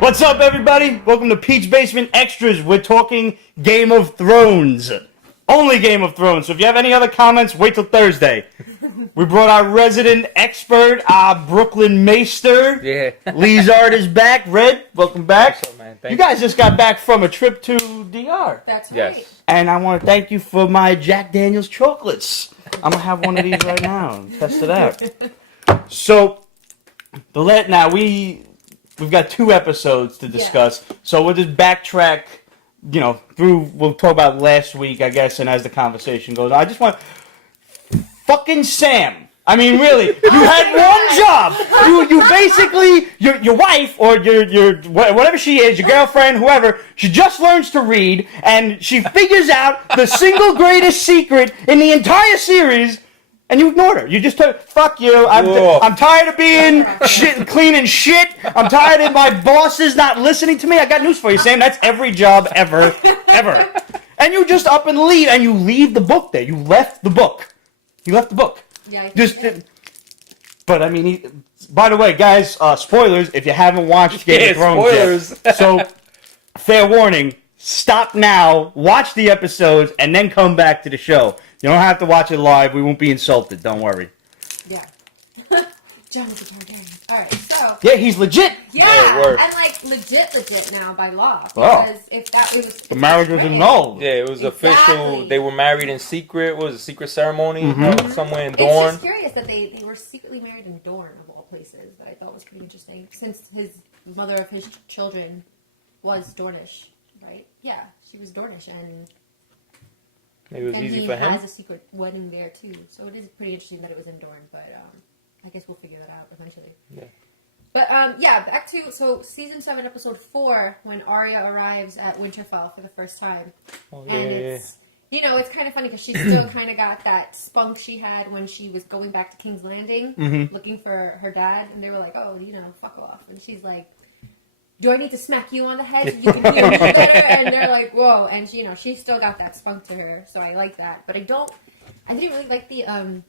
What's up, everybody? Welcome to Pete's Basement Extras. We're talking Game of Thrones. Only Game of Thrones. So if you have any other comments, wait till Thursday. We brought our resident expert, our Brooklyn Maester. Yeah. Lizard is back. Red, welcome back. What's up, man? You guys just got back from a trip to DR. That's right. Yes. And I want to thank you for my Jack Daniels chocolates. I'm going to have one of these right now and test it out. So, we've got 2 episodes to discuss. Yeah. So we'll just backtrack, we'll talk about last week, I guess, and as the conversation goes on. I just want... Fucking Sam. I mean, really, you had one job. You basically, your wife or your whatever she is, your girlfriend, whoever, she just learns to read, and she figures out the single greatest secret in the entire series, and you ignored her. You just told, fuck you. I'm tired of being cleaning shit. I'm tired of my bosses not listening to me. I got news for you, Sam. That's every job ever. And you just up and leave, and you leave the book there. You left the book. You left the book. Yeah. But I mean, by the way, guys, spoilers if you haven't watched Game of Thrones yet. So, fair warning, stop now, watch the episodes, and then come back to the show. You don't have to watch it live. We won't be insulted. Don't worry. Yeah. Jonathan Targaryen. Alright, so... Yeah, he's legit. Yeah, and like legit now by law. Oh. Because if that was... The marriage was annulled. Yeah, it was official. They were married in secret. What was it, secret ceremony? Somewhere in Dorne. It's just curious that they were secretly married in Dorne, of all places, that I thought was pretty interesting. Since his mother of his children was Dornish, right? Yeah, she was Dornish, and... Maybe it was easy for him. And he has a secret wedding there, too. So it is pretty interesting that it was in Dorne, but... I guess we'll figure that out eventually. Yeah. But, back to, Season 7, Episode 4, when Arya arrives at Winterfell for the first time. Oh, yeah. And it's, it's kind of funny because she still kind of got that spunk she had when she was going back to King's Landing, looking for her dad. And they were like, oh, fuck off. And she's like, do I need to smack you on the head so you can hear me better? And they're like, whoa. And, she still got that spunk to her, so I like that. But I didn't really like the,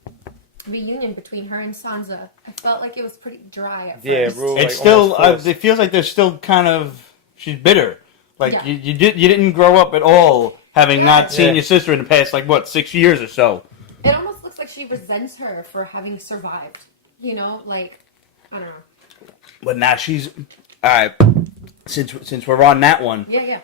reunion between her and Sansa. I felt like it was pretty dry at first. Yeah, bro. It's still. It feels like there's still kind of. She's bitter. Like you didn't grow up at all, having not seen your sister in the past 6 years or so. It almost looks like she resents her for having survived. I don't know. But now she's all right. Since we're on that one. Yeah.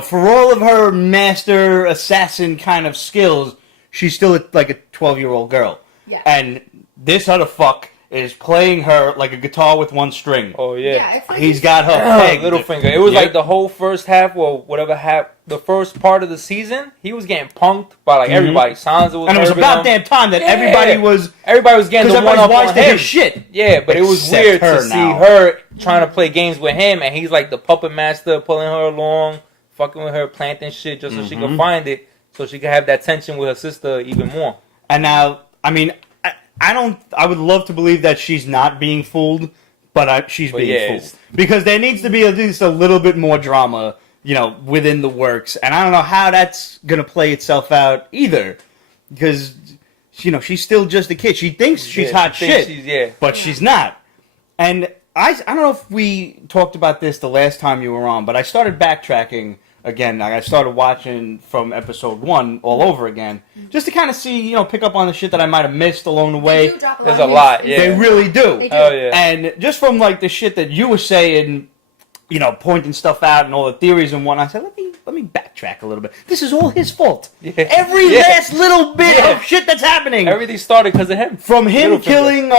For all of her master assassin kind of skills, she's still like a 12-year-old girl. Yeah. And this other fuck is playing her like a guitar with one string. Oh, yeah. Like he's got her pegged. Littlefinger. It was like the whole first half, or whatever half, the first part of the season, he was getting punked by everybody. Sansa was and it was about damn time that everybody was getting the one up on him. His shit. Yeah, but it was weird to see her trying to play games with him, and he's like the puppet master, pulling her along, fucking with her, planting shit just so she could find it. So she could have that tension with her sister even more. And now, I mean, I would love to believe that she's not being fooled, but she's being fooled. Because there needs to be at least a little bit more drama, within the works. And I don't know how that's going to play itself out either. Because, she's still just a kid. She thinks she's hot shit, but she's not. And I don't know if we talked about this the last time you were on, but I started backtracking again. I started watching from episode 1 all over again, just to kind of see, pick up on the shit that I might have missed along the way. There's a lot, They really do. They do. Oh, yeah. And just from the shit that you were saying, pointing stuff out and all the theories and whatnot, I said, let me backtrack a little bit. This is all his fault. Yeah. Every last little bit of shit that's happening. Everything started because of him. From him killing,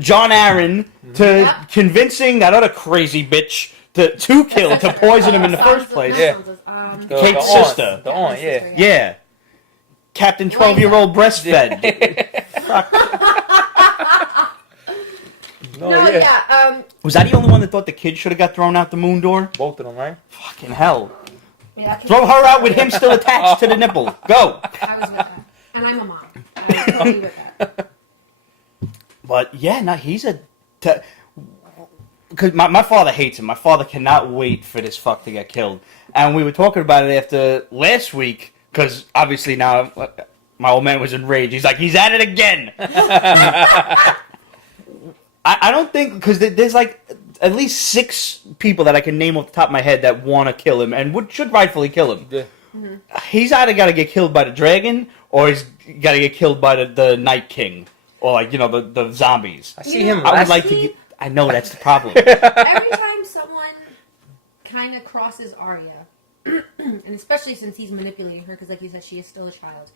John Aaron, to convincing that other crazy bitch to poison him in the first place. Yeah. Kate's sister. The aunt, Yeah. Captain 12-year-old breastfed. Was that the only one that thought the kid should have got thrown out the moon door? Both of them, right? Fucking hell. Throw her out with him still attached to the nipple. Go. I was with that. And I'm a mom. I was totally with that. But, he's a... Because my father hates him. My father cannot wait for this fuck to get killed. And we were talking about it after last week, because obviously now my old man was enraged. He's like, he's at it again. I don't think, because there's at least 6 people that I can name off the top of my head that want to kill him and should rightfully kill him. Yeah. He's either got to get killed by the dragon or he's got to get killed by the Night King or like the zombies. I see him. I would like to. I know that's the problem. Every time someone kind of crosses Arya, and especially since he's manipulating her, because like you said, she is still a child.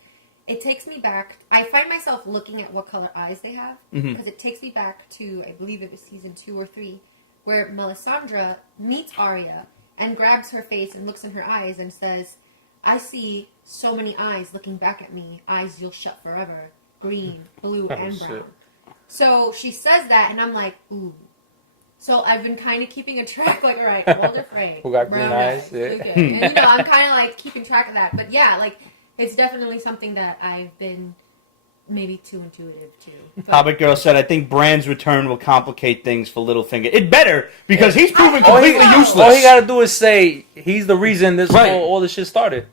It takes me back. I find myself looking at what color eyes they have because it takes me back to, I believe it was season 2 or 3, where Melisandre meets Arya and grabs her face and looks in her eyes and says, "I see so many eyes looking back at me. Eyes you'll shut forever. Green, blue, and brown." So she says that, and I'm like, ooh. So I've been kind of keeping a track, like, all right, Walder Frey, who got brown green eyes? Yeah. Okay. And I'm kind of like keeping track of that. But yeah, like. It's definitely something that I've been maybe too intuitive to. Hobbit Girl said, I think Bran's return will complicate things for Littlefinger. It better, because he's proven completely useless. All he gotta do is say, he's the reason this all this shit started.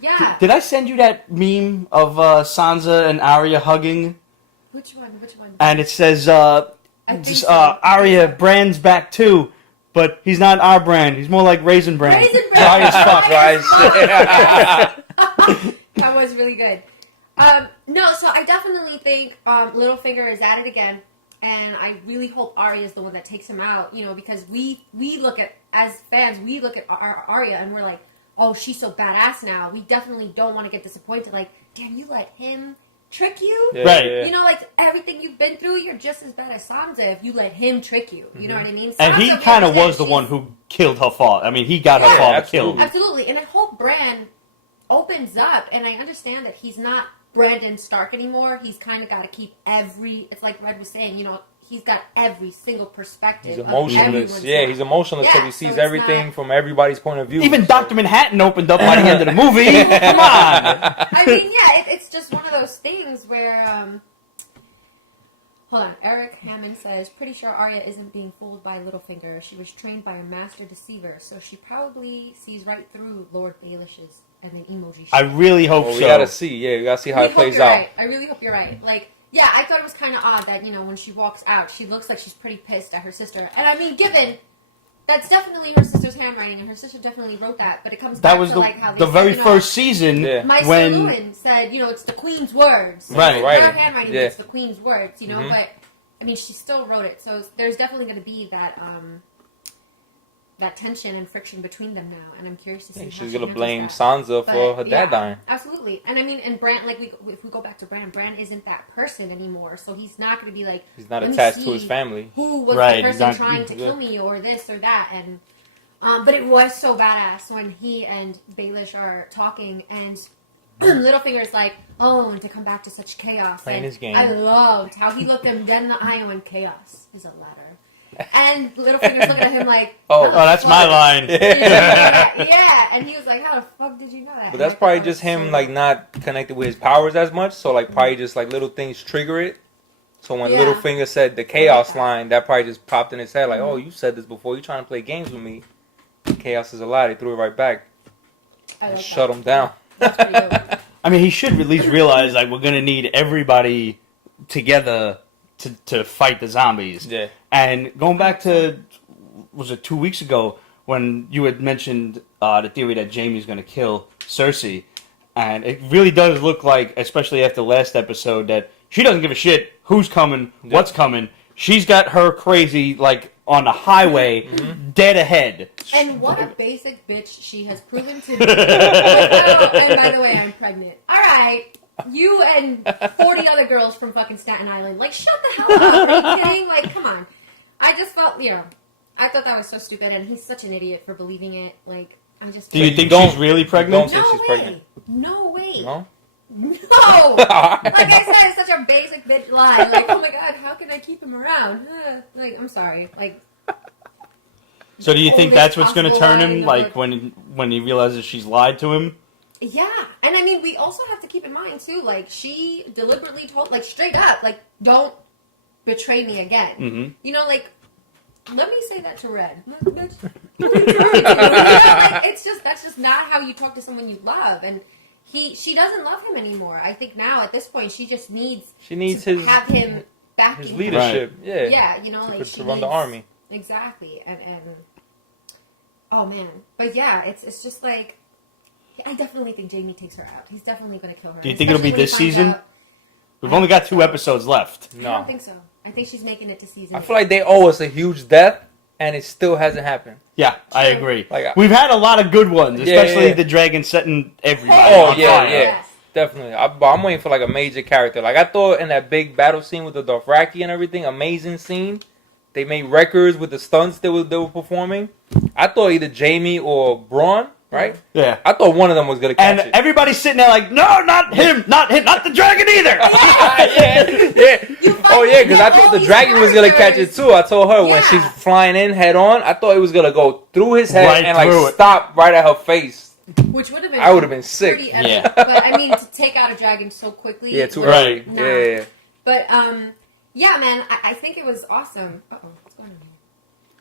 Yeah. Did I send you that meme of Sansa and Arya hugging? Which one? And it says, Arya, Bran's back too, but he's not our Bran. He's more like Raisin Bran. Raisin Bran. Dry as fuck. That was really good. No, so I definitely think Littlefinger is at it again, and I really hope Arya is the one that takes him out. Because we look at, as fans, we look at Arya and we're like, oh, she's so badass now. We definitely don't want to get disappointed. Like, damn, you let him trick you? Yeah, right. Yeah. Like everything you've been through, you're just as bad as Sansa if you let him trick you. You know what I mean? And he kind of was the one who killed her father. I mean, he got her father killed. Absolutely. And I hope Bran opens up, and I understand that he's not Brandon Stark anymore. He's kind of got to keep it's like Red was saying, he's got every single perspective. He's emotionless. He's emotionless because he sees everything from everybody's point of view. Even Dr. Manhattan opened up by the end of the movie. Come on. I mean, it's just one of those things where, hold on. Eric Hammond says, pretty sure Arya isn't being fooled by Littlefinger. She was trained by a master deceiver, so she probably sees right through Lord Baelish's and an emoji. I really hope so. We gotta see. Yeah, we gotta see how it plays out. Right. I really hope you're right. Like, yeah, I thought it was kind of odd that, when she walks out, she looks like she's pretty pissed at her sister. And I mean, given that's definitely her sister's handwriting, and her sister definitely wrote that, but it comes back to like how they the very first season Maester Lewin said, it's the Queen's words. Right. Her handwriting, it's the Queen's words, but I mean, she still wrote it, so there's definitely going to be that that tension and friction between them now, and I'm curious to see how she's going to blame Sansa for her dad dying. Absolutely. And I mean, and Bran, if we go back to Bran isn't that person anymore, so he's not going to be like, he's not attached to his family. Who was the person trying to kill me, or this or that, and but it was so badass when he and Baelish are talking, and Littlefinger's like, oh, and to come back to such chaos. Playing his game. I loved how he looked him dead in the eye when chaos is a ladder. And Littlefinger's looking at him like, oh, that's my line. Yeah, and he was like, how the fuck did you know that? But that's probably just him, like, not connected with his powers as much, so, like, probably just, like, little things trigger it. So when Littlefinger said the chaos line, that probably just popped in his head, like, oh, you said this before, you trying to play games with me. Chaos is a lie. They threw it right back. And shut him down. That's pretty dope. I mean, he should at least realize, like, we're going to need everybody together to fight the zombies. Yeah. And going back to, was it 2 weeks ago, when you had mentioned the theory that Jaime's going to kill Cersei, and it really does look like, especially after the last episode, that she doesn't give a shit who's coming, what's coming. She's got her crazy, like, on the highway, dead ahead. And what a basic bitch she has proven to be. And by the way, I'm pregnant. All right. You and 40 other girls from fucking Staten Island. Like, shut the hell up. Are you kidding? Like, come on. I just felt, I thought that was so stupid, and he's such an idiot for believing it. Like, I'm just... Do you think she's really pregnant? No she's way. Pregnant. No way. No? No! Like I said, it's such a basic bitch lie. Like, oh my god, how can I keep him around? Like, I'm sorry. Like... So do you think that's what's going to turn him, like, when he realizes she's lied to him? Yeah, and I mean, we also have to keep in mind, too, like, she deliberately told, like, straight up, like, don't betray me again. Mm-hmm. Like, let me say that to Red. Bitch, don't betray me. Like, that's just not how you talk to someone you love, and she doesn't love him anymore. I think now, at this point, she just needs his have him back his leadership. Right. Yeah, like, to run the army. Exactly. And oh man. But yeah, it's just like, I definitely think Jaime takes her out. He's definitely going to kill her. Do you think it'll be Especially when he this finds season? out- We've only got 2 episodes left. I No. don't think so. I think she's making it to season I 8. feel like they owe us a huge death, and it still hasn't happened. Yeah, I True. agree. Like, We've had a lot of good ones, Yeah, especially yeah. the dragon setting everybody Oh, on yeah, fire. yeah. Yes. Definitely. But I'm waiting for like a major character. Like I thought in that big battle scene with the Dothraki and everything, amazing scene. They made records with the stunts they were performing. I thought either Jaime or Braun, right? Yeah. I thought one of them was gonna catch And it. everybody's sitting there like, no, not him, not the dragon either. yeah. You Oh yeah, because I find thought all the these dragon was gonna catch it characters. too. I told her when Yeah. she's flying in head on, I thought it was gonna go through his head Right and like through it. stop right at her face. Which would have been I would have been sick. pretty Yeah. epic. But I mean, to take out a dragon so quickly. Yeah, too was- early. Right. Nah. Yeah. But yeah, man, I think it was awesome. What's going on here?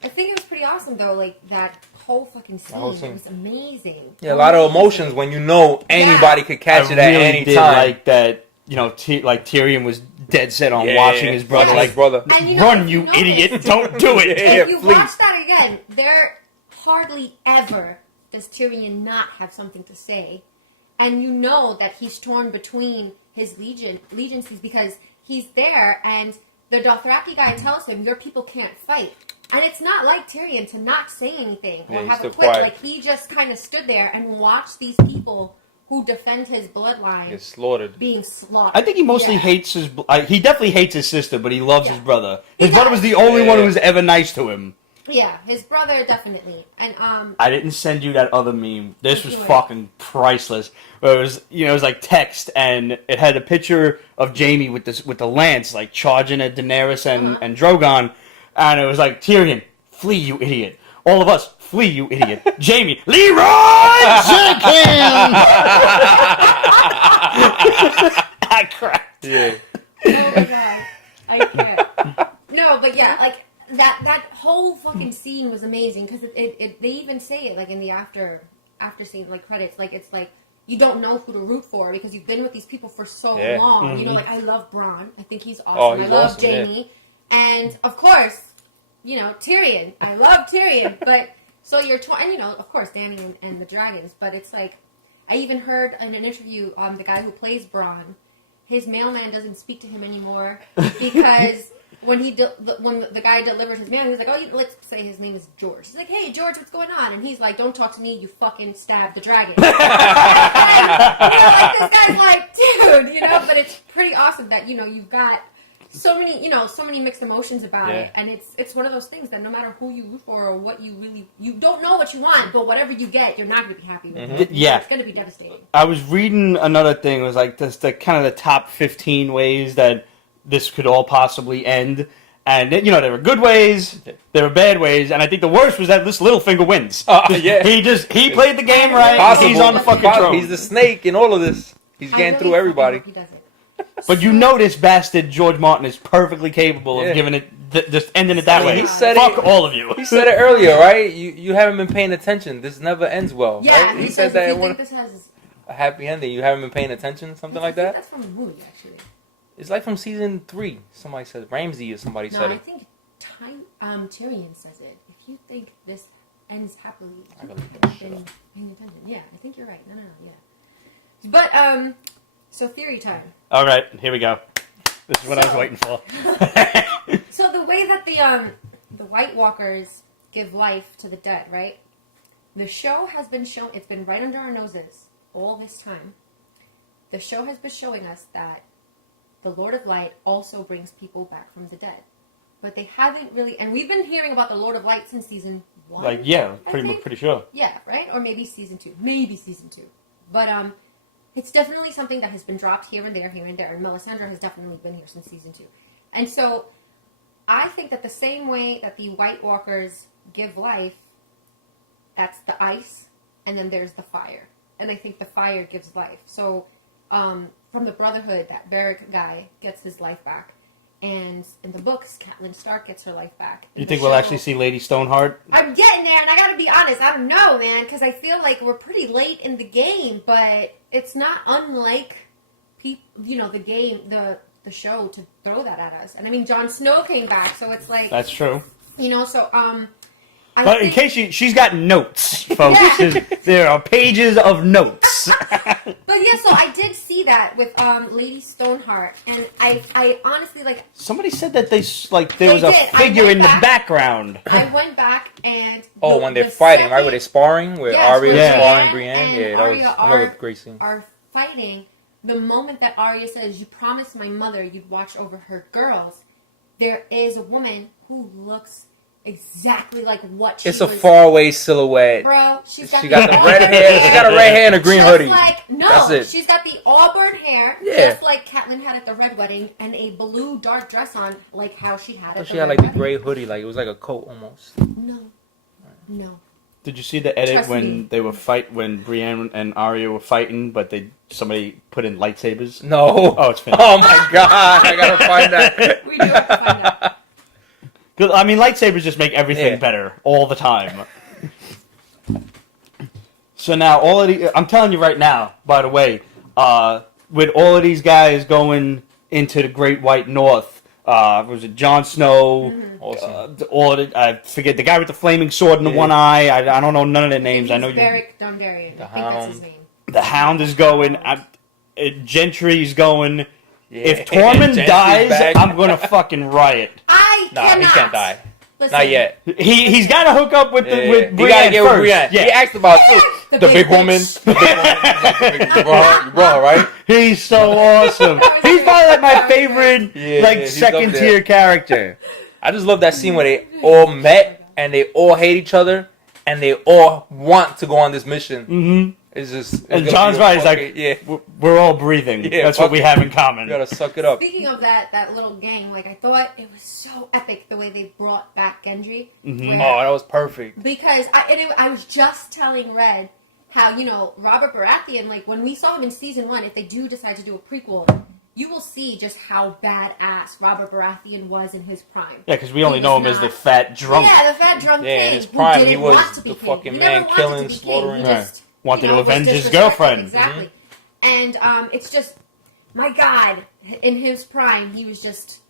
I think it was pretty awesome though. Like that whole fucking scene, whole scene. It was amazing. Yeah, a lot of Amazing. emotions when you know anybody could catch I it at really any did time. like that. You know, like Tyrion was dead set on watching his brother. Yes. Like, his brother. And you know, run, if you notice- idiot! Don't do it. Yeah. If you please. watch that again, there hardly ever does Tyrion not have something to say, and you know that he's torn between his legiancies because he's there, and the Dothraki guy tells him, "Your people can't fight." And it's not like Tyrion to not say anything or Yeah, he have a stood quip. quiet. Like he just kind of stood there and watched these people who defend his bloodline Get slaughtered. being slaughtered. I think he mostly Yeah. hates his. He definitely hates his sister, but he loves Yeah. his brother. He His brother does. was the only one who Yeah. was ever nice to him. Yeah, his brother definitely. And I didn't send you that other meme. This was Do it. fucking priceless. Where it was, it was like text, and it had a picture of Jaime with the lance, like charging at Daenerys and Drogon, and it was like Tyrion, flee, you idiot. All of us, flee, you idiot. Jaime, Leroy Jenkins. I cracked. Yeah. oh my god, I can't. No, but yeah, like that whole fucking scene was amazing because it they even say it like in the after scene like credits, like it's like you don't know who to root for because you've been with these people for so Yeah. long. You know, like I love Bronn, I think he's awesome. Oh, he's I love awesome, yeah. Jaime, and of course, you know Tyrion. I love Tyrion, but so you're and you know of course Dany and the dragons, but it's like I even heard in an interview the guy who plays Bronn. His mailman doesn't speak to him anymore because when when the guy delivered his mail, he was like, "Oh, let's say his name is George." He's like, "Hey, George, what's going on?" And he's like, "Don't talk to me. You fucking stabbed the dragon." and, this guy's like, "Dude," But it's pretty awesome that you've got so many mixed emotions about it, and it's one of those things that no matter who you root for or what you don't know what you want, but whatever you get, you're not going to be happy with. It. Yeah. It's going to be devastating. I was reading another thing. It was like just the kind of the top 15 ways that this could all possibly end. And there were good ways, there were bad ways, and I think the worst was that this Littlefinger wins. Yeah. He played the game right. Possible. He's on the fucking throne. He's the snake in all of this. He's I getting really through fucking everybody. hope he does it. But you know this bastard George Martin is perfectly capable Yeah. of giving it, just ending it that I mean, way. he said Fuck it- all of you. He said it earlier, right? You haven't been paying attention. This never ends well. Yeah, right? he said says that if in you one think this has a happy ending. You haven't been paying attention, something like I think that. That's from a movie, actually. It's like from season 3. Somebody said Ramsey or somebody No, said I it. think Tyrion says it. If you think this ends happily, I you gotta haven't look that been shit paying attention. Yeah, I think you're right. No, yeah. But so theory time. All right, here we go. This is what I was waiting for. So the way that the White Walkers give life to the dead, right? The show has been shown. It's been right under our noses all this time. The show has been showing us that the Lord of Light also brings people back from the dead, but they haven't really. And we've been hearing about the Lord of Light since season 1. Like, yeah, I pretty think. pretty sure. Yeah, right? Or maybe season 2. Maybe season 2. But it's definitely something that has been dropped here and there. And Melisandre has definitely been here since season 2. And so I think that the same way that the White Walkers give life, that's the ice, and then there's the fire. And I think the fire gives life. So from the Brotherhood, that Beric guy gets his life back. And in the books, Catelyn Stark gets her life back. In You the think we'll show- actually see Lady Stoneheart? I'm getting there, and I gotta be honest, I don't know, man, because I feel like we're pretty late in the game, but it's not unlike the game, the show to throw that at us. And I mean, Jon Snow came back, so it's like, That's true. You know, so But in case she's got notes, folks. Yeah. There are pages of notes. But yeah, so I did see that with Lady Stoneheart, and I honestly like. Somebody said that there They was a did. figure in the background. I went back and when they're fighting, right? Where they're sparring, where Arya is sparring Brienne. And Yeah, that Arya was another great scene. Are fighting. The moment that Arya says, "You promised my mother you'd watch over her girls," there is a woman who looks exactly like what she It's was. a faraway silhouette. Bro, she got the the red hair. She got a red hair and a green just hoodie. No, That's it. she's got the auburn hair, Yeah. just like Catelyn had at the Red Wedding, and a blue dark dress on, like how she had at the She had Red like the Wedding. gray hoodie, like it was like a coat almost. No. Did you see the edit Trust when me. they were when Brienne and Arya were fighting, but somebody put in lightsabers? No. Oh, it's finished. Oh my god! I gotta find that. We do have to find out. 'Cause, I mean, lightsabers just make everything Yeah. better all the time. So now, I'm telling you right now, by the way, with all of these guys going into the Great White North, was it Jon Snow? Awesome. I forget the guy with the flaming sword in the one eye. I don't know none of their names. I know you. Beric Dondarrion. I think that's his name. The Hound is going. Gentry's going. Yeah. If Tormund Gentry's dies, back. I'm gonna fucking riot. Nah, he can't die. Listen, Not yet. He's got to hook up with Yeah. with He Brienne gotta get first. with Brienne. Yeah. He asked about too. The The big big woman. bitch. The big woman. You brought her, right? He's so awesome. He's probably like my favorite, Yeah, he's up second there. tier character. I just love that scene where they all met and they all hate each other and they all want to go on this mission. Mm-hmm. It's just. And John's right. He's like, yeah, we're all breathing. Yeah, That's what fuck we it. have in common. you gotta suck it up. Speaking of that little gang, like I thought it was so epic the way they brought back Gendry. Mhm. where- Oh, that was perfect. Because I was just telling Red how, Robert Baratheon, like when we saw him in season 1, if they do decide to do a prequel, you will see just how badass Robert Baratheon was in his prime. Yeah, because we only He know was him as the not- fat drunk. Yeah, the fat drunk Yeah, king. in his who prime, didn't he was want to be the king. fucking He man never wanted killing, to be king. slaughtering. He just Wanted to was avenge his disrespected. girlfriend. Exactly. And it's just, my God, in his prime, he was just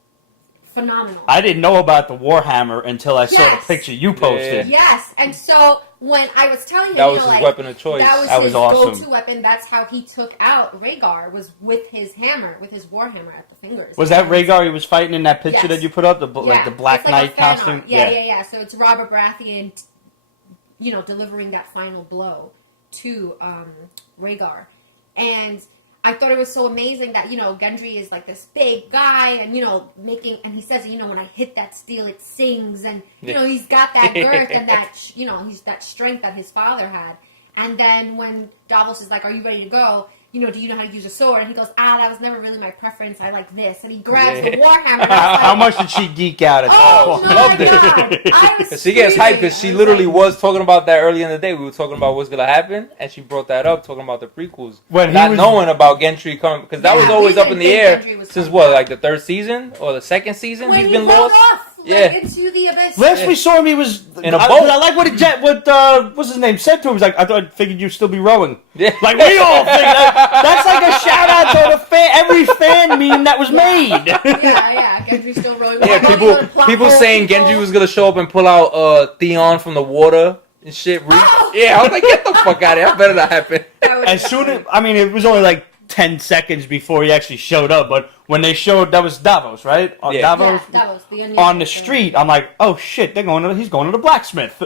phenomenal. I didn't know about the Warhammer until I saw the Yes. picture you posted. Yes, and so when I was telling him, That was his weapon of choice. That was That was his awesome. go-to weapon. That's how he took out Rhaegar, was with his hammer, with his warhammer at the fingers. Was that Rhaegar he was fighting in that picture Yes. that you put up? Like the Black it's like a Knight fan costume? art. Yeah. So it's Robert Baratheon, delivering that final blow to Rhaegar. And I thought it was so amazing that, Gendry is like this big guy and, and he says, when I hit that steel, it sings. And, he's got that girth and that, he's that strength that his father had. And then when Davos is like, are you ready to go? Do you know how to use a sword? And he goes, that was never really my preference. I like this. And he grabs the Warhammer. And I was How like, much did she geek out at oh, that? my loved it. God. I was Cause she gets hyped screaming. because she I was literally like, was talking about that earlier in the day. We were talking about what's gonna happen, and she brought that up, talking about the prequels. When he Not was- knowing about Gendry coming, because that was Yeah, always we up in the didn't air think Gendry was since coming what, back. like the third season or the second season. when He's he been fell lost. off, Yeah. into the abyss. Last we saw him, he was In a I, boat. I like what what's his name said to him. He's like, I figured you'd still be rowing. Yeah. Like we all think that's like a shout out to every fan meme that was made. yeah. Gendry's still rowing. Yeah, Why do you wanna plot people more saying people? Genji was gonna show up and pull out Theon from the water and shit. Oh! Yeah, I was like, get the fuck out of here. That better not happen. That would As be soon funny. as it was only like 10 seconds before he actually showed up, but when they showed, that was Davos, right? Yeah. Davos Yeah, Davos, the onion on the person. street. I'm like, oh shit, he's going to the blacksmith,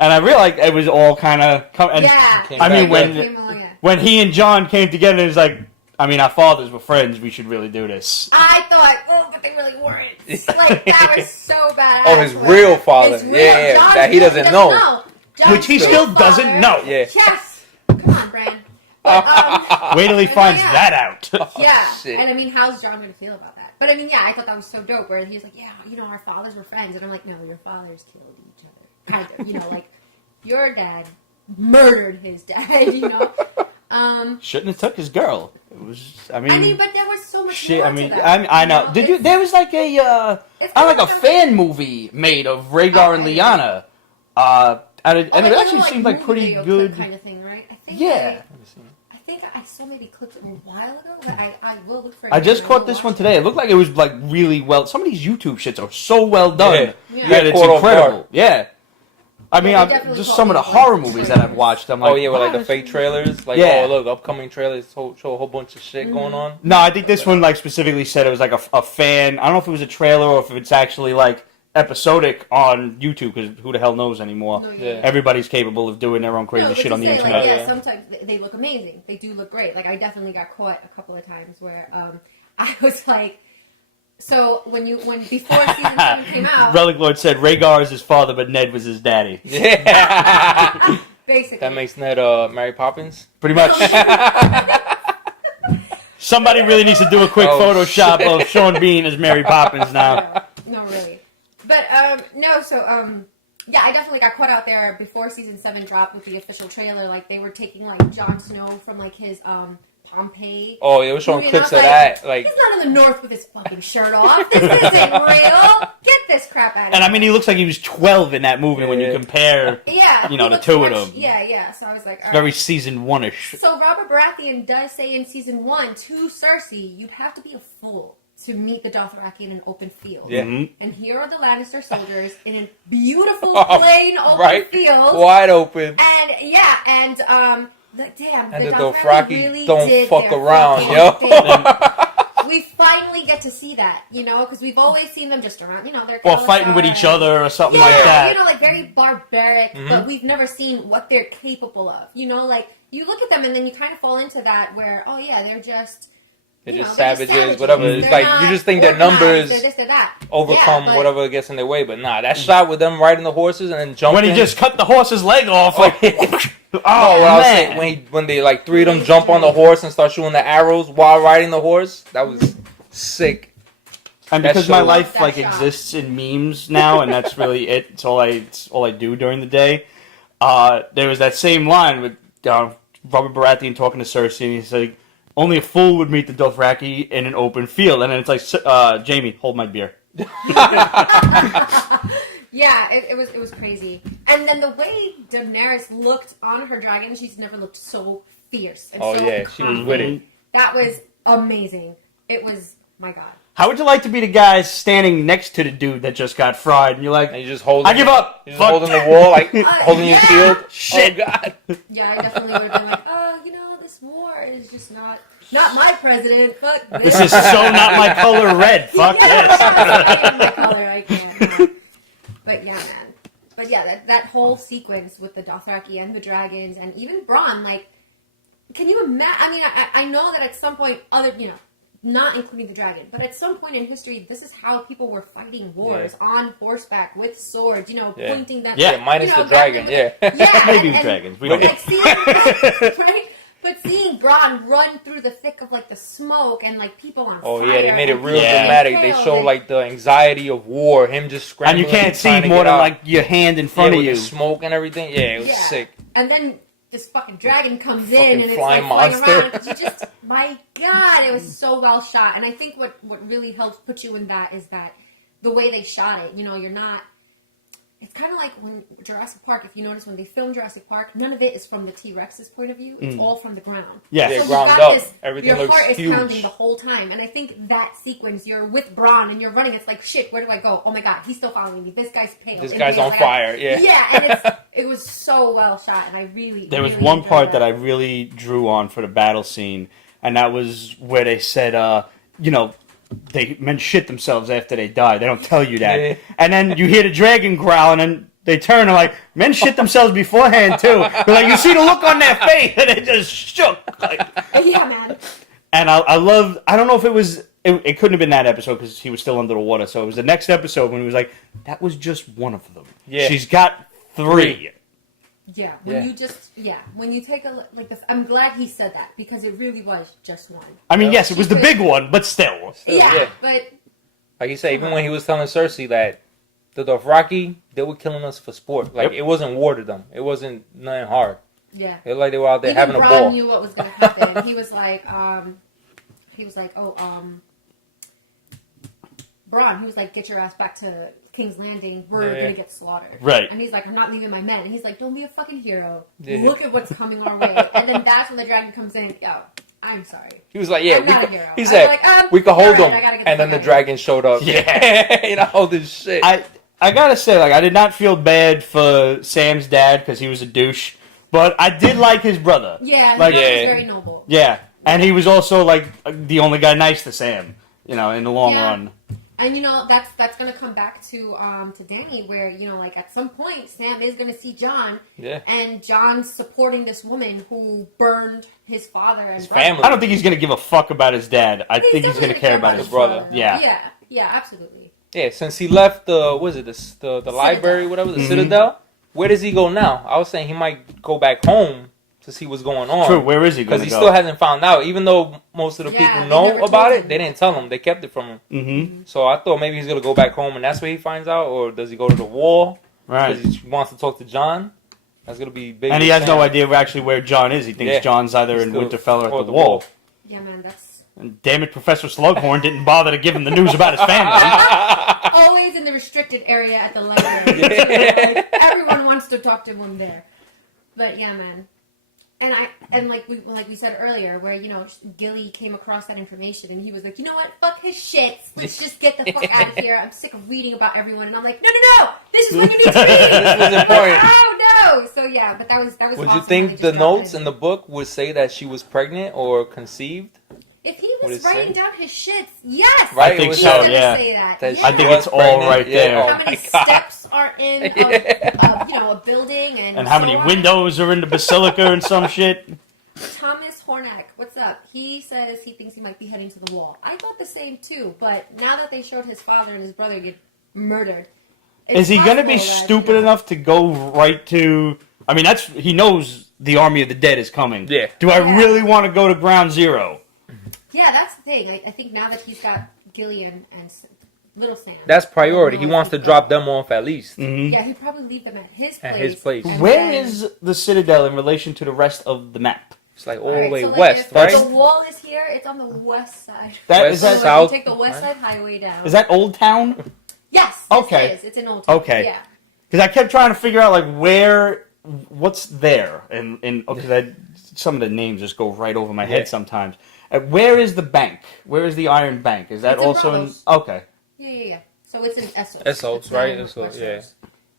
and I realized it was all kind of. Yeah. Came I mean back when he and John came together, it's like, I mean, our fathers were friends. We should really do this. I thought, but they really weren't. Like, that was so bad. Oh, his real father. Yeah, John that he still doesn't know. John's Which he real still father- doesn't know. Yeah. Yes. Come on, Brand. But, Wait till he and finds yeah. that out. Yeah, shit. and I mean, how's John going to feel about that? But I mean, yeah, I thought that was so dope. Where he was like, "Yeah, our fathers were friends," and I'm like, "No, your fathers killed each other." Kind of, like your dad murdered his dad. Shouldn't have took his girl. It was. I I mean, mean, but there was so much shit. more I mean, to that. I know. Did you? It's- There was like a it's like kind a of fan movie made of Rhaegar and Okay. Lyanna. And it like, actually seemed like movie pretty video good. clip kind of thing, right? I think Yeah. I think think I saw maybe clips a while ago, but I will look for it. I just caught this one today. It looked like it was like really well. Some of these YouTube shits are so well done that it's incredible. Yeah. I mean, just some of the horror movies that I've watched. I'm like, with like the fake trailers. Like, oh look, upcoming trailers show a whole bunch of shit going on. No, I think this one like specifically said it was like a fan. I don't know if it was a trailer or if it's actually like episodic on YouTube, because who the hell knows anymore. No, Everybody's capable of doing their own crazy shit on the internet. Like, sometimes they look amazing. They do look great. Like, I definitely got caught a couple of times where I was like, so before season 7 came out, Relic Lord said Rhaegar is his father, but Ned was his daddy. Yeah. Basically. That makes Ned Mary Poppins? Pretty much. Somebody really needs to do a quick Photoshop of Sean Bean as Mary Poppins now. No, really. But, yeah, I definitely got caught out there before season 7 dropped with the official trailer. Like, they were taking, like, Jon Snow from, like, his, Pompeii. Oh, it was showing clips of that. Like, he's not in the north with his fucking shirt off. This isn't real. Get this crap out of here. And I mean, he looks like he was 12 in that movie when you compare, the two of them. Yeah. So I was like, all right. Very season 1-ish. So Robert Baratheon does say in season 1 to Cersei, you'd have to be a fool to meet the Dothraki in an open field. Yeah. And here are the Lannister soldiers in a beautiful, plain open field. Wide open. And, the Dothraki really don't fuck around, yo. We finally get to see that, because we've always seen them just around, they're fighting with each other or something like that. Like very barbaric, but we've never seen what they're capable of. Like you look at them and then you kind of fall into that where, they're just savages, whatever. It's like you just think their numbers overcome whatever gets in their way, but nah, that shot with them riding the horses and then jumping. When he just cut the horse's leg off, I was saying when they like three of them jump on the horse and start shooting the arrows while riding the horse, that was sick. And because my life exists in memes now, and that's really it. It's all I do during the day. There was that same line with Robert Baratheon talking to Cersei, and he's like, "Only a fool would meet the Dothraki in an open field." And then it's like, "Jamie, hold my beer." Yeah, it was crazy. And then the way Daenerys looked on her dragon, she's never looked so fierce. And she was with it. That was amazing. It was, my God. How would you like to be the guy standing next to the dude that just got fried, and you're like, and you just holding, I give up. You're just holding the wall, like holding your shield. Shit. Oh God. Yeah, I definitely would have been like, this war is just not my president. Fuck this is so not my color red. Fuck this. My color, I can't. But yeah, man. But yeah, that whole sequence with the Dothraki and the dragons and even Bronn, like, can you imagine? I mean, I know that at some point, not including the dragon, but at some point in history, this is how people were fighting wars on horseback with swords, pointing them. Yeah, minus the dragon, Maybe dragons. We don't right? But seeing Bronn run through the thick of, like, the smoke and, like, people on fire. Oh, yeah, they made it real dramatic. They showed, like, the anxiety of war, him just scrambling. And you can't see more than, like, your hand in front of you. With the smoke and everything. Yeah, it was sick. And then this fucking dragon comes in and it's, like, flying around. You just, my God, it was so well shot. And I think what really helps put you in that is that the way they shot it, you're not... It's kind of like when Jurassic Park, if you notice, when they filmed Jurassic Park, none of it is from the T-Rex's point of view. It's all from the ground. Yeah, so ground up. Everything looks huge. Your heart is pounding the whole time. And I think that sequence, you're with Bronn and you're running, it's like, shit, where do I go? Oh my God, he's still following me. This guy's pale. This guy's on fire, Yeah, and it was so well shot, and I really There was one part that I really drew on for the battle scene, and that was where they said, men shit themselves after they die. They don't tell you that. Yeah. And then you hear the dragon growl, and then they turn and like, men shit themselves beforehand too. But like, you see the look on their face, and it just shook. Like, yeah, man. And I love. I don't know if it was. It couldn't have been that episode because he was still under the water. So it was the next episode when he was like, that was just one of them. Yeah. She's got 3. Yeah, when you take a look like this, I'm glad he said that because it really was just one. I mean, yes, it was the big one, but still. Yeah, but like you said, even when he was telling Cersei that the Dothraki, they were killing us for sport. Like it wasn't war to them. It wasn't nothing hard. Yeah, it was like they were out there having a ball. Bronn knew what was going to happen. He was like, Bronn, he was like, get your ass back to King's Landing, we're gonna get slaughtered. Right. And he's like, I'm not leaving my men. And he's like, don't be a fucking hero. Yeah. Look at what's coming our way. And then that's when the dragon comes in. Yo, I'm sorry. He was like, yeah, I'm not a hero. he said, like, we could hold alright, him. I gotta get And then the dragon showed up. Yeah. You know, all this shit. I gotta say, like, I did not feel bad for Sam's dad because he was a douche, but I did like his brother. Yeah, like, he was very noble. Yeah, and he was also like the only guy nice to Sam, you know, in the long run. And you know that's gonna come back to Danny, where you know, like at some point Sam is gonna see John, and John's supporting this woman who burned his father and his brother. family. I don't think he's gonna give a fuck about his dad. I think he's gonna care about his brother. Yeah, absolutely. Yeah, since he left the library, whatever, the Citadel, where does he go now? I was saying he might go back home to see what's going on. True, where is he going to go? Because he still hasn't found out. Even though most of the people know about it, they didn't tell him. They kept it from him. Mm-hmm. So I thought maybe he's going to go back home and that's where he finds out, or does he go to the wall? Right. Because he wants to talk to John. That's going to be big. And he has no idea actually where John is. He thinks John's either in Winterfell or at the wall. Yeah, man, that's... And damn it, Professor Slughorn didn't bother to give him the news about his family. Always in the restricted area at the library. Like, everyone wants to talk to him there. But yeah, man. And like we said earlier, where you know Gilly came across that information and he was like, you know what, fuck his shit. Let's just get the fuck out of here. I'm sick of reading about everyone. And I'm like, no. This is what you need to read. This was important. Oh no. So yeah, but that was. Would awesome you think how the they just notes dropped in the book would say that she was pregnant or conceived? If he Would was it say? writing down his shits, yes. Right, I think it was He's so, gonna yeah. say that. That Yeah. I think it's all right there. Oh How many my God. steps are in a building And how many so on. windows are in the basilica and some shit. Thomas Hornack, what's up? He says he thinks he might be heading to the wall. I thought the same too, but now that they showed his father and his brother get murdered, Is he going to be stupid enough to go right to... I mean, he knows the Army of the Dead is coming. Yeah. Do I really want to go to Ground Zero? Yeah, that's the thing. I think now that he's got Gillian and Little Sam... That's priority. He wants to drop them off at least. Mm-hmm. Yeah, he'd probably leave them at his place. At his place. and Where then- is the Citadel in relation to the rest of the map? It's like all the way so like west, if right? The wall is here. It's on the west side. West, So, like, south, you take the west side highway down. Is that Old Town? Yes. Okay. It is. It's an old town. Okay. Yeah. Because I kept trying to figure out, like, what's there? Because some of the names just go right over my head sometimes. Where is the bank? Where is the Iron Bank? Is that It's in also in... Bravos. Okay. Yeah. So it's in Essos. Essos, It's right? in Essos, Westeros. yeah.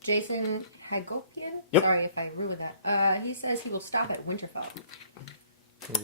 Jason Hagopian? Yep. Sorry if I ruined that. He says he will stop at Winterfell.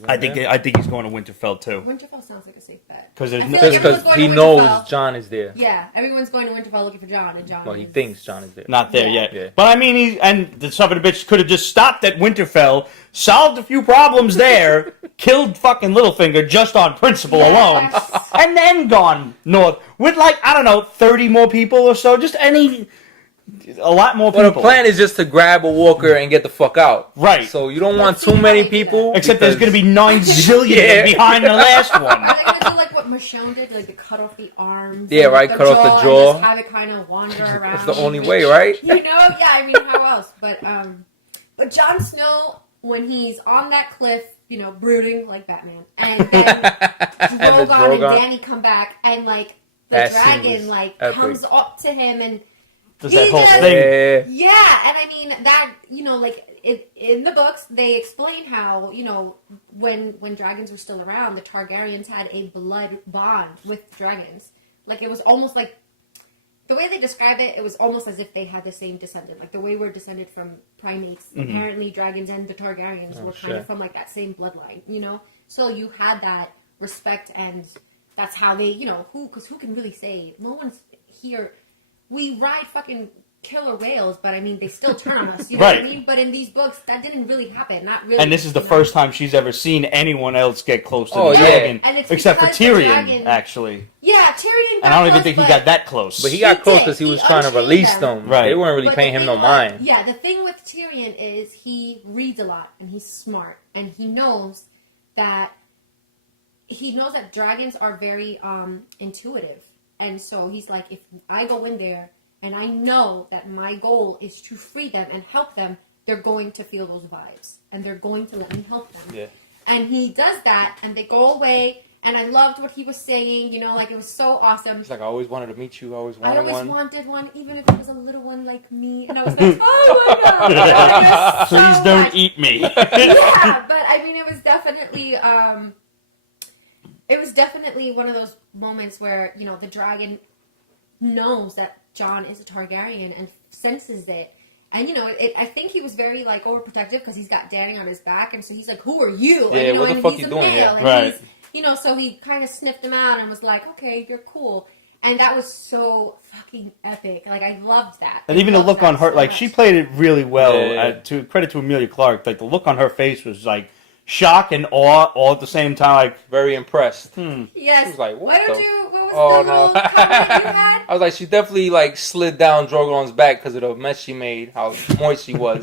I think he's going to Winterfell, too. Winterfell sounds like a safe bet. Because there's I no... feel like Just everyone's because going he to knows Winterfell. John is there. Yeah, everyone's going to Winterfell looking for John, and John Well, he is- thinks John is there. Not there Yeah. yet. Yeah. But I mean, the son of a bitch could have just stopped at Winterfell, solved a few problems there, killed fucking Littlefinger just on principle alone, Yes. and then gone north with, like, I don't know, 30 more people or so. Just a lot more people. Well, the plan is just to grab a walker and get the fuck out. Right. So you don't want Let's see too how many they do people. Except there's going to be because- 9 zillion Yeah. behind the last one. Are they going to do like what Michonne did? Like to cut off the arms? Yeah, and right, cut off the jaw. And just have it kind of wander around. That's the only way, right? You know? Yeah, I mean, how else? But Jon Snow, when he's on that cliff, you know, brooding like Batman, and then And the Drogon and Drogon. Dany come back, and like the That scene dragon was like epic. comes up to him and Does that whole just- thing. Yeah. yeah, and I mean that, you know, like in the books they explain how, you know, when dragons were still around, the Targaryens had a blood bond with dragons. Like it was almost like the way they describe it, it was almost as if they had the same descendant. Like the way we're descended from primates, apparently dragons and the Targaryens were kind of from like that same bloodline, you know? So you had that respect, and that's how they, you know, because who can really say, no one's here, we ride fucking killer whales, but I mean, they still turn on us, you know what I Right. mean? But in these books, that didn't really happen, not really. And this is the you know? first time she's ever seen anyone else get close to Oh, the yeah. dragon. And it's Except for because the Tyrion, dragon- actually. Yeah, Tyrion got And I don't even close, think he but- got that close. But he got He close did. because he was He trying to unchained release them. them. Right. They weren't really But paying the him thing no was- mind. Yeah, the thing with Tyrion is he reads a lot and he's smart, and he knows that dragons are very intuitive, and so he's like, if I go in there and I know that my goal is to free them and help them, they're going to feel those vibes and they're going to let me help them. Yeah. And he does that, and they go away, And I loved what he was saying, like it was so awesome. He's like, I always wanted to meet you. I always wanted wanted one, even if it was a little one like me. And I was like, oh my God. Please don't eat me. Yeah, but I mean, it was definitely one of those moments where, the dragon knows that Jon is a Targaryen and senses it. And, I think he was very, overprotective because he's got Dany on his back. And so he's like, who are you? Yeah, and, what the fuck he's you a doing male. here? And Right. so he kind of sniffed him out and was like, okay, you're cool. And that was so fucking epic. I loved that. And even the look on her, so she played it really well. Yeah. To credit to Emilia Clarke, the look on her face was shock and awe all at the same time. very impressed. Yes. She was like, what was Oh, the little no. comment you had? I was like, she definitely slid down Drogon's back because of the mess she made, how moist she was.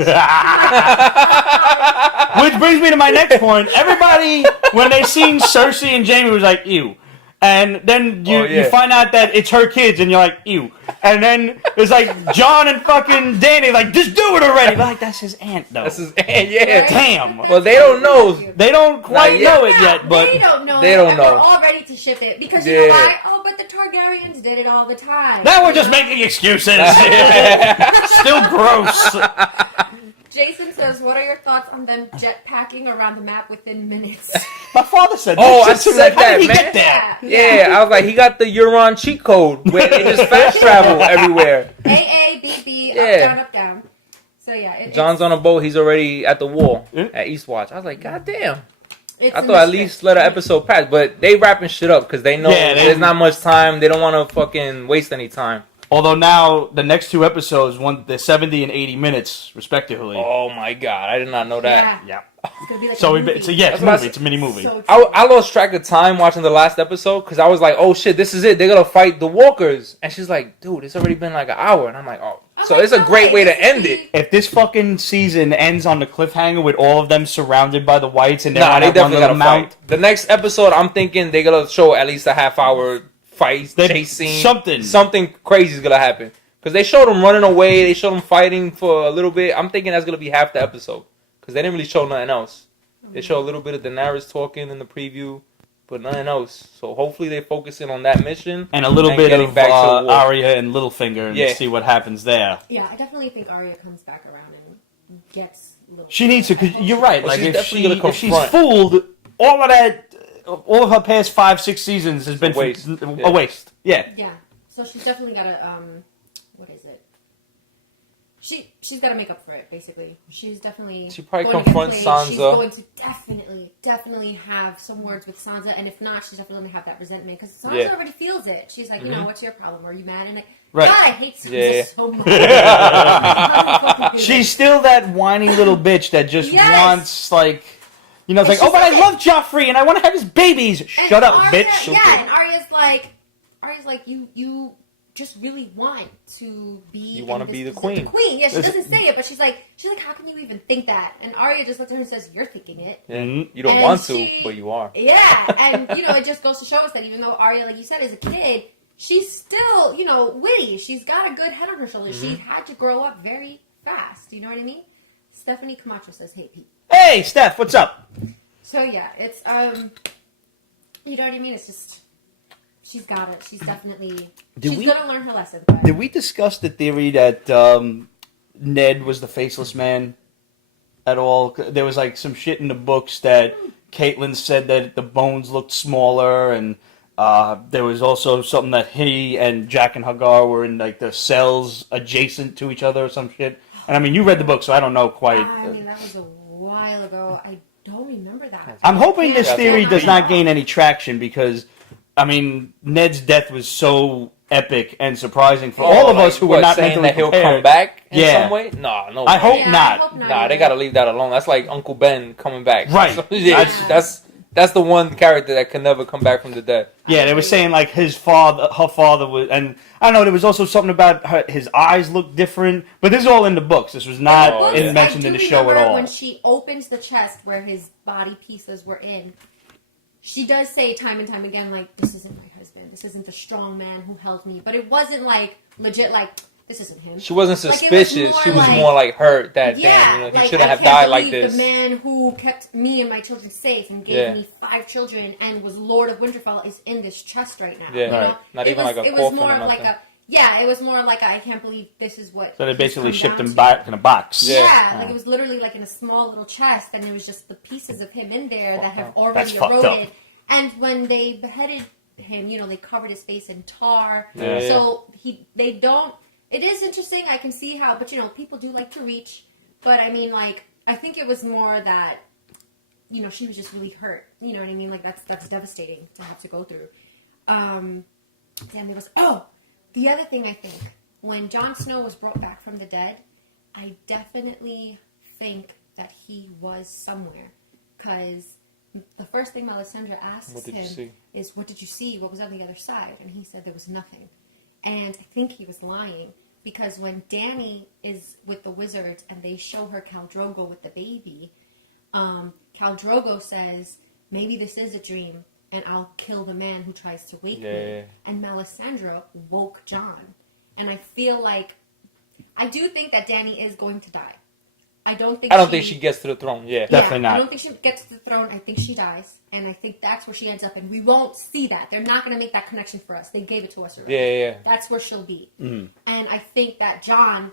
Which brings me to my next point. Everybody, when they seen Cersei and Jaime, was like, ew. And then you find out that it's her kids, and you're like, ew. And then it's Jon and fucking Dany, just do it already. That's his aunt, though. That's his aunt, yeah. Right? Damn. Well, they don't know. They don't quite know it yet, but they don't know. They don't and know. We're all ready to ship it because you know why? Oh, but the Targaryens did it all the time. now we're just making excuses. Still gross. Jason says, "What are your thoughts on them jetpacking around the map within minutes?" My father said that. Oh, I Just said how that, did he man. get there? Yeah, I was like, he got the Euron cheat code where they just fast travel everywhere. A, B, B, Yeah. up, down. So yeah. John's on a boat. He's already at the wall Yeah. at Eastwatch. I was like, God damn. It's I in thought the at least script. let an episode pass. But they wrapping shit up because they know there's not much time. They don't want to fucking waste any time. Although now the next two episodes, they're 70 and 80 minutes respectively. Oh my God. I did not know that. Yeah. It's gonna be like So a movie. it's a movie. It's a mini movie. So I lost track of time watching the last episode because I was like, oh shit, this is it. They're going to fight the walkers. And she's like, dude, it's already been an hour. And I'm like, oh. So it's a great way to end it. If this fucking season ends on the cliffhanger with all of them surrounded by the whites and they're Nah, on they that one definitely little got to mount, fight. The next episode, I'm thinking they're going to show at least a half-hour fight, chase scene. Something crazy is going to happen. Because they showed them running away. They showed them fighting for a little bit. I'm thinking that's going to be half the episode. Because they didn't really show nothing else. They show a little bit of Daenerys talking in the preview, but nothing else. So hopefully they focus in on that mission. and a little bit getting of back to the war. Arya and Littlefinger and see what happens there. Yeah, I definitely think Arya comes back around and gets Littlefinger. She needs to, because you're right. Well, she's if definitely gonna she's confront. fooled, all of that, all of her past 5-6 seasons has been a waste. a waste. Yeah. Yeah, so she's definitely got to, what is it? She's got to make up for it, basically. She's definitely She probably going to get confronts played. Sansa. She's going to definitely have some words with Sansa, and if not, she's definitely going to have that resentment, because Sansa already feels it. She's like, what's your problem? Are you mad? And Right. God, I hate Sansa so much. She's still that whiny little bitch that just wants, it's And like, she's oh, but I like- love Joffrey and I want to have his babies. Shut up, Arya, bitch. Yeah, and Arya's like, you just really want to be. You want to be the The queen. queen. Yeah, she doesn't say it, but she's like, how can you even think that? And Arya just looks at her and says, "You're thinking it." Yeah. Mhm. You don't And want to, she- but you are. Yeah, and it just goes to show us that even though Arya, like you said, is a kid, she's still witty. She's got a good head on her shoulders. She had to grow up very fast. You know what I mean? Stephanie Camacho says, "Hey, Pete." Hey, Steph, what's up? So yeah, it's you know what I mean? It's just she's got it. She's definitely she's gonna learn her lesson. But Did we discuss the theory that Ned was the faceless man at all? There was some shit in the books that Caitlin said that the bones looked smaller, and there was also something that he and Jack and Hagar were in the cells adjacent to each other or some shit. And I mean, you read the book, so I don't know quite. I mean, that was a while ago. I don't remember that. I'm hoping this Yeah, theory yeah, does I not know. gain any traction because, I mean, Ned's death was so epic and surprising for all of us who were not saying mentally that he'll prepared. come back in Yeah. some way. No. I hope Yeah, not. I hope not. Nah, they gotta leave that alone. That's like Uncle Ben coming back. Right. So, yeah, Yeah. that's the one character that can never come back from the dead. Yeah, they were saying her father was, and I don't know. There was also something about his eyes looked different, but this is all in the books. This was not Oh, yeah. mentioned in the show at all. When she opens the chest where his body pieces were in, she does say time and time again, "This isn't my husband. This isn't the strong man who held me." But it wasn't legit. this isn't him. She wasn't Like, suspicious. She was more like hurt that damn, he shouldn't have died like this. The man who kept me and my children safe and gave me 5 children and was Lord of Winterfell is in this chest right now. Yeah, you know? Not even like a coffin or nothing. It was more of like I can't believe this is what. So they basically shipped him back in a box. Yeah, like it was literally like in a small little chest, and it was just the pieces of him in there that have already eroded. And when they beheaded him, they covered his face in tar. Yeah. So they don't. It is interesting. I can see how, but people do like to reach. But I mean, like, I think it was more that, she was just really hurt. You know what I mean? Like that's devastating to have to go through. The other thing I think, when Jon Snow was brought back from the dead, I definitely think that he was somewhere. Because the first thing Melisandre asks him is, what did you see? What was on the other side? And he said there was nothing. And I think he was lying. Because when Dany is with the wizards and they show her Khal Drogo with the baby, Khal Drogo says, maybe this is a dream. And I'll kill the man who tries to wake me. And Melisandre woke Jon. And I feel like... I do think that Dany is going to die. I don't think she gets to the throne, Definitely not. I don't think she gets to the throne. I think she dies. And I think that's where she ends up. And we won't see that. They're not going to make that connection for us. They gave it to us already. Yeah. That's where she'll be. Mm. And I think that Jon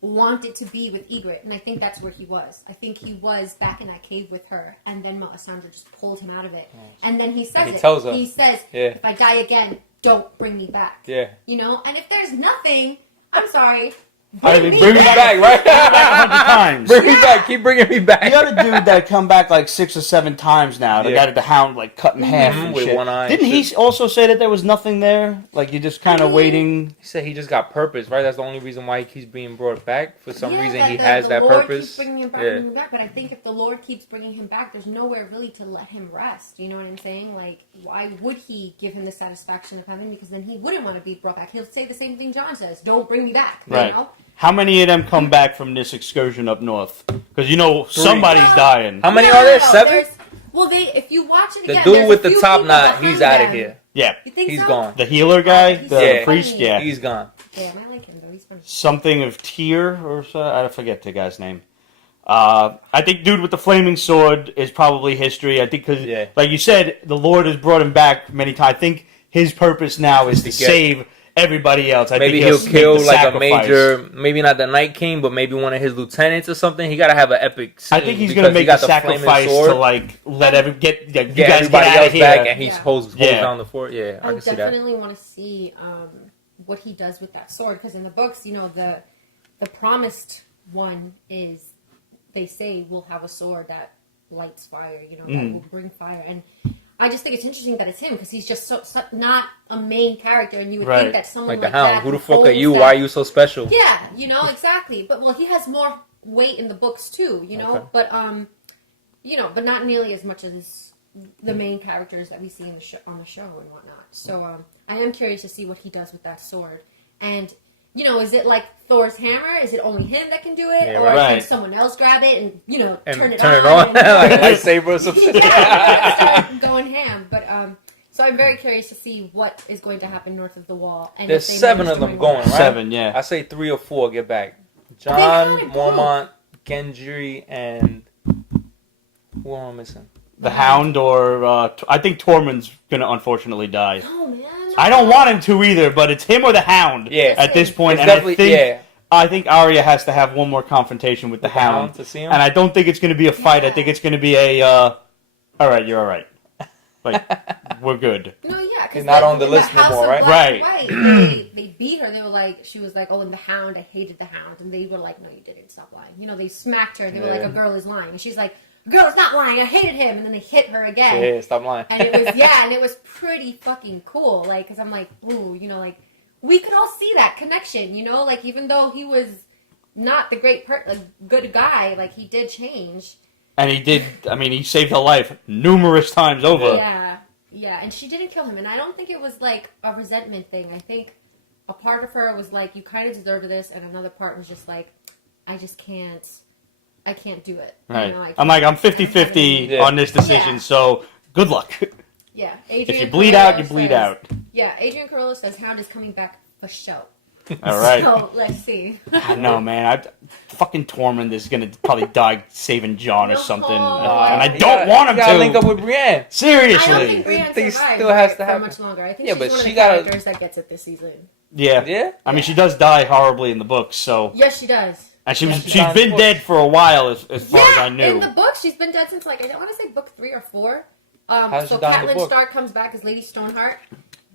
wanted to be with Ygritte, and I think that's where he was. I think he was back in that cave with her, and then Melisandre just pulled him out of it. And then he says tells her. He says, if I die again, don't bring me back. Yeah. And if there's nothing, I'm sorry, Bring me back, right? back 100 times. Bring me back. Keep bringing me back. The other dude that come back like 6 or 7 times now, the guy that the Hound like cut in half and with shit. one eye. Didn't he also say that there was nothing there? Like you're just kind of waiting. He said he just got purpose, right? That's the only reason why he keeps being brought back. For some reason, he has the that Lord purpose. Keeps bringing him back, but I think if the Lord keeps bringing him back, there's nowhere really to let him rest. You know what I'm saying? Like, why would he give him the satisfaction of heaven? Because then he wouldn't want to be brought back. He'll say the same thing Jon says: "Don't bring me back." Right. You know? How many of them come back from this excursion up north? Because somebody's dying. How many are there? 7? If you watch it the again, dude with the top knot, he's out of here. Yeah, you think he's so? gone. The healer guy, the priest. funny. Yeah, he's gone. Damn, I like him though. He's funny. Something of Tyr or so. I forget the guy's name. I think dude with the flaming sword is probably history. I think because, like you said, the Lord has brought him back many times. I think his purpose now is to save everybody else. Maybe he'll kill like a major, maybe not the Night King, but maybe one of his lieutenants or something. He got to have an epic scene. I think he's going to make a sacrifice to like let get everybody else back, and he holds down the fort. Yeah, I can see that. I definitely want to see what he does with that sword, because in the books, the promised one is, they say, will have a sword that lights fire. That will bring fire. And I just think it's interesting that it's him, because he's just so not a main character, and you would think that someone like the Hound. that, who the fuck are you? Why are you so special? Yeah, exactly. But he has more weight in the books too, but but not nearly as much as the main characters that we see in on the show and whatnot. So I am curious to see what he does with that sword. And is it like Thor's hammer? Is it only him that can do it, or can someone else grab it and turn it on? Like a lightsaber or something? Start going ham. But so I'm very curious to see what is going to happen north of the wall. And there's 7 of them going, right? 7, yeah. I say 3 or 4 get back. Jon, Mormont, Gendry, and who am I missing? The Hound, or I think Tormund's gonna unfortunately die. Oh man. I don't want him to either, but it's him or the Hound at this point. And I think Arya has to have one more confrontation with the Hound to see him. And I don't think it's going to be a fight. I think it's going to be a, all right, you're all right. Like, we're good. No, yeah, because not on the list no more, right? Right. They beat her. They were like, she was like, oh, and the Hound, I hated the Hound. And they were like, no, you didn't. Stop lying. They smacked her. They were like, a girl is lying. And she's like, a girl is not lying. I hated him. And then they hit her again. Yeah, stop lying. And it was, and it was pretty fucking cool. Like, because I'm like, ooh, like, we could all see that connection, like, even though he was not the good guy, like, he did change. And he did, he saved her life numerous times over. Yeah, and she didn't kill him. And I don't think it was, like, a resentment thing. I think a part of her was like, you kind of deserve this, and another part was just like, I can't do it. Right. I'm 50-50 on this decision, so good luck. Yeah. If you bleed out, you bleed out. Yeah, Adrian Carollo says Hound is coming back for show. All right. So let's see. I know, man. Fucking Tormund is gonna probably die saving Jon or something, and I He don't want him gotta to. link up with Brienne. Seriously. I don't think Brienne They survived still has to for happen. much longer. I think Yeah, she's but one of she the gotta- characters that gets it this season. Yeah. Yeah? I mean, she does die horribly in the books, so. Yes, she does. And Yeah, she's she died in been the dead for a while, as far as I knew. In the book, she's been dead since, like, I want to say book 3 or 4. How did So she die in the Catelyn book? Stark comes back as Lady Stoneheart,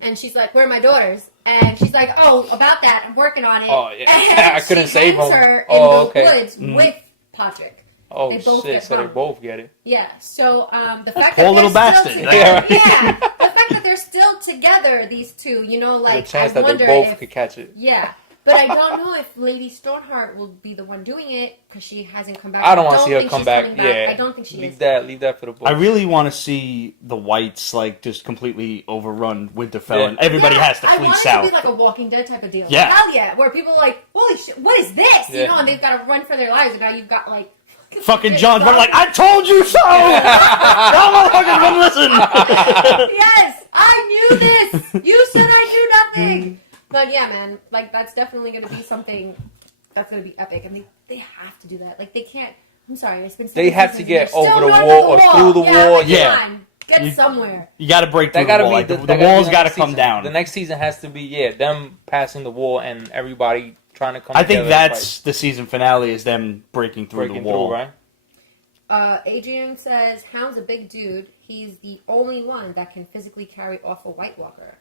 and she's like, "Where are my daughters?" And she's like, "Oh, about that, I'm working on it." Oh, yeah. And I couldn't she save hangs him. her in Oh, the okay. woods with Patrick. Oh, They both shit. get So they hung. both get it. Yeah. So the fact Poor that little they're bastard. still together, Yeah. yeah, the fact that they're still together, these two, you know, like There's a chance I that they wonder both if, could catch it. yeah. But I don't know if Lady Stoneheart will be the one doing it because she hasn't come back. I don't want to see her think come she's back. coming Yeah. I don't think she leave is. Leave that for the book. I really want to see the Whites, like, just completely overrun Winterfell, Yeah. and everybody Yeah, has to I flee want south. it to be like a Walking Dead type of deal. Yeah. Hell yeah. Where people are like, holy shit, what is this? You Yeah. know, and they've got to run for their lives. And now you've got like Fucking John's running like, I told you so! Y'all motherfuckers wouldn't listen! Yes, I knew this. You said I knew nothing. But yeah, man, like that's definitely going to be something that's going to be epic, and they have to do that. Like they can't. I'm sorry, it's been. They 7 have to seasons, get they're still over the north wall of or through the yeah, wall. like, Yeah. come on, get You- somewhere. You gotta break through That gotta the wall. be Like, the that walls be gotta next come season. down. The next season has to be them passing the wall and everybody trying to come. I think together that's the season finale, is them breaking through breaking the wall. through, right? Adrian says, Hound's a big dude. He's the only one that can physically carry off a White Walker.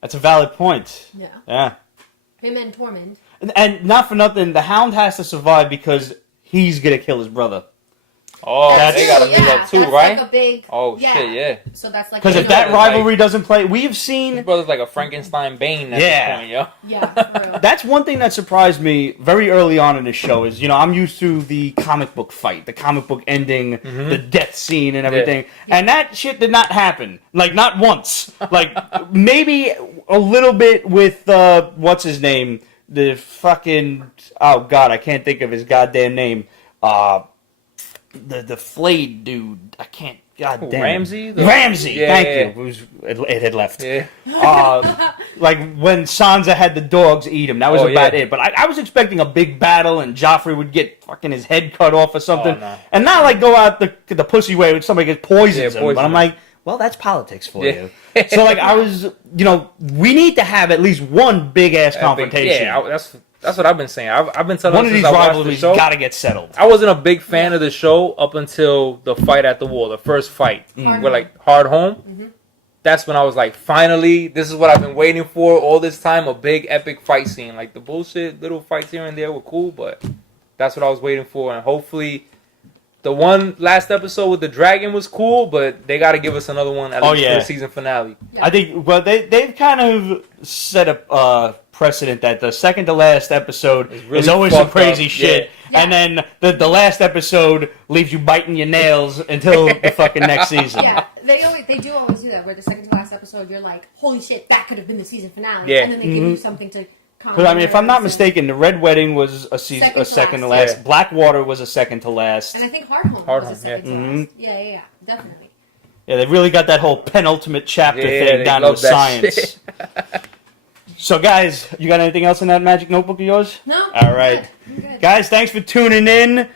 That's a valid point. Yeah. Yeah. Him and Tormund. And not for nothing, the Hound has to survive because he's gonna kill his brother. Oh, That's- they gotta meet up too, that's right? Like a big, Oh shit, yeah. So that's like Because if Yeah, that it's rivalry doesn't play, we've His seen. brother's like a Frankenstein Bane at Yeah. this point, yo. yeah, for real. That's one thing that surprised me very early on in this show is, I'm used to the comic book fight, the comic book ending, the death scene and everything. And that shit did not happen. Like, not once. Like, maybe a little bit with, what's his name? The fucking, oh god, I can't think of his goddamn name. The flayed dude. I can't, god damn. Ramsey? Ramsey, Yeah, thank yeah. you. It had left. Yeah. Like when Sansa had the dogs eat him, that was Oh, about yeah. it. But I was expecting a big battle and Joffrey would get fucking his head cut off or something. Oh, no. And not like go out the pussy way when somebody gets poisons him. poison But I'm him. like, well, that's politics for Yeah. you. So like I was, we need to have at least one big ass confrontation. Yeah, that's what I've been saying. I've been telling One them of these since I watched the rivalries show. got to get settled. I wasn't a big fan of the show up until the fight at the wall, the first fight. Hard We're Home. like hard home. That's when I was like, finally, this is what I've been waiting for all this time, a big epic fight scene. Like the bullshit little fights here and there were cool, but that's what I was waiting for. And hopefully the one last episode with the dragon was cool, but they got to give us another one at least for the season finale. Yeah. I think, well, they've kind of set a precedent that the second to last episode really is always some fucked crazy up. shit. Yeah. And then the last episode leaves you biting your nails until the fucking next season. Yeah, they do always do that. Where the second to last episode, you're like, holy shit, that could have been the season finale. Yeah. And then they give you something to. Because, I mean, if I'm not mistaken, the Red Wedding was a second to last. Yeah. Blackwater was a second to last. And I think Hard Home Hard was a Home, second yeah. to last. Yeah, definitely. Yeah, they really got that whole penultimate chapter Yeah, thing they down to a love that science. shit. So, guys, you got anything else in that magic notebook of yours? No. All right. I'm good. Guys, thanks for tuning in.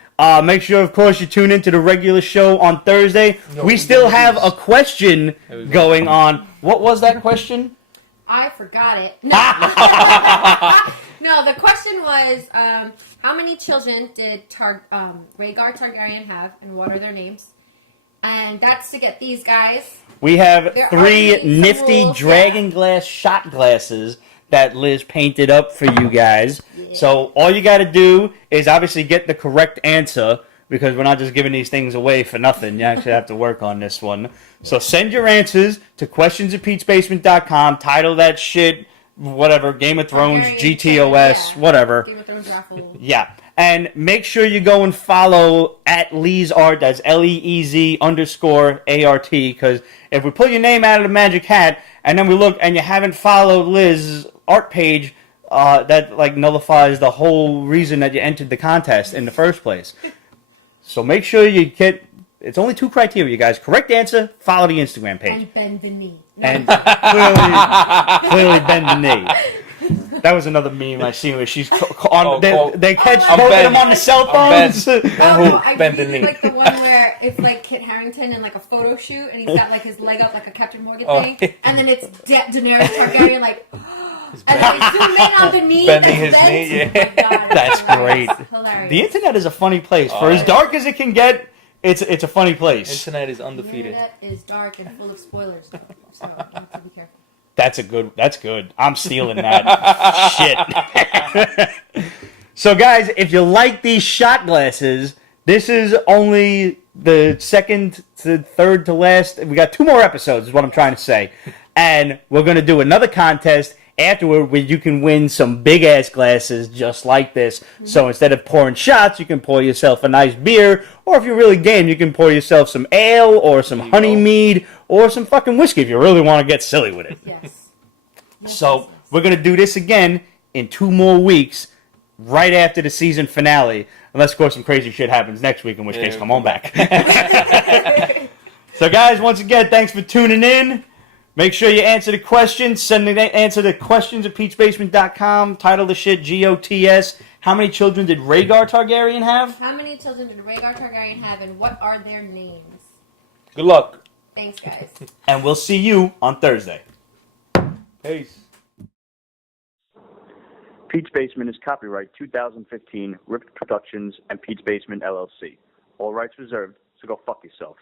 Make sure, of course, you tune into the regular show on Thursday. We still have a question we go. going on. What was that question? I forgot it. No. No, the question was, how many children did Rhaegar Targaryen have, and what are their names? And that's to get these guys. We have There are 3 some nifty rules, dragon glass shot glasses that Liz painted up for you guys. Yeah. So all you got to do is obviously get the correct answer, because we're not just giving these things away for nothing. You actually have to work on this one. So send your answers to questions@petesbasement.com. Title that shit, whatever, Game of Thrones, Targaryen, GTOS, yeah. whatever. Game of Thrones raffle. Yeah. And make sure you go and follow at Lee's Art. That's LEEZ_ART. Because if we pull your name out of the magic hat and then we look and you haven't followed Liz's art page, that like nullifies the whole reason that you entered the contest in the first place. So make sure you get. It's only 2 criteria, guys. Correct answer, follow the Instagram page. And bend the knee. And clearly bend the knee. That was another meme I seen where she's on. Oh, they catch I'm both of Ben. them on the cell I'm phones. Ben. I Bend the really knee. like the one where it's like Kit Harington in like a photo shoot, and he's got like his leg up like a Captain Morgan thing, and then it's Daenerys Targaryen like, and then they zoom in on the knee, Bending that's his bent. knee, yeah. Oh my God, That's hilarious. great. Hilarious. The internet is a funny place. For Oh, as dark as it can get, it's a funny place. Internet is The undefeated. internet is dark and full of spoilers, so you have to be careful. That's good. I'm stealing that. Shit. So, guys, if you like these shot glasses, this is only the second to third to last. We got 2 more episodes, is what I'm trying to say. And we're going to do another contest afterward where you can win some big-ass glasses just like this. Mm-hmm. So instead of pouring shots, you can pour yourself a nice beer. Or if you're really game, you can pour yourself some ale or some honey mead or some fucking whiskey if you really want to get silly with it. Yes. So we're going to do this again in 2 more weeks, right after the season finale. Unless, of course, some crazy shit happens next week, in which case, come on back. So, guys, once again, thanks for tuning in. Make sure you answer the questions. Send the answer to questions at peachbasement.com. Title the shit GOTS. How many children did Rhaegar Targaryen have? How many children did Rhaegar Targaryen have, and what are their names? Good luck. Thanks, guys. And we'll see you on Thursday. Peace. Peach Basement is copyright 2015, Ripped Productions and Peach Basement LLC. All rights reserved, so go fuck yourself.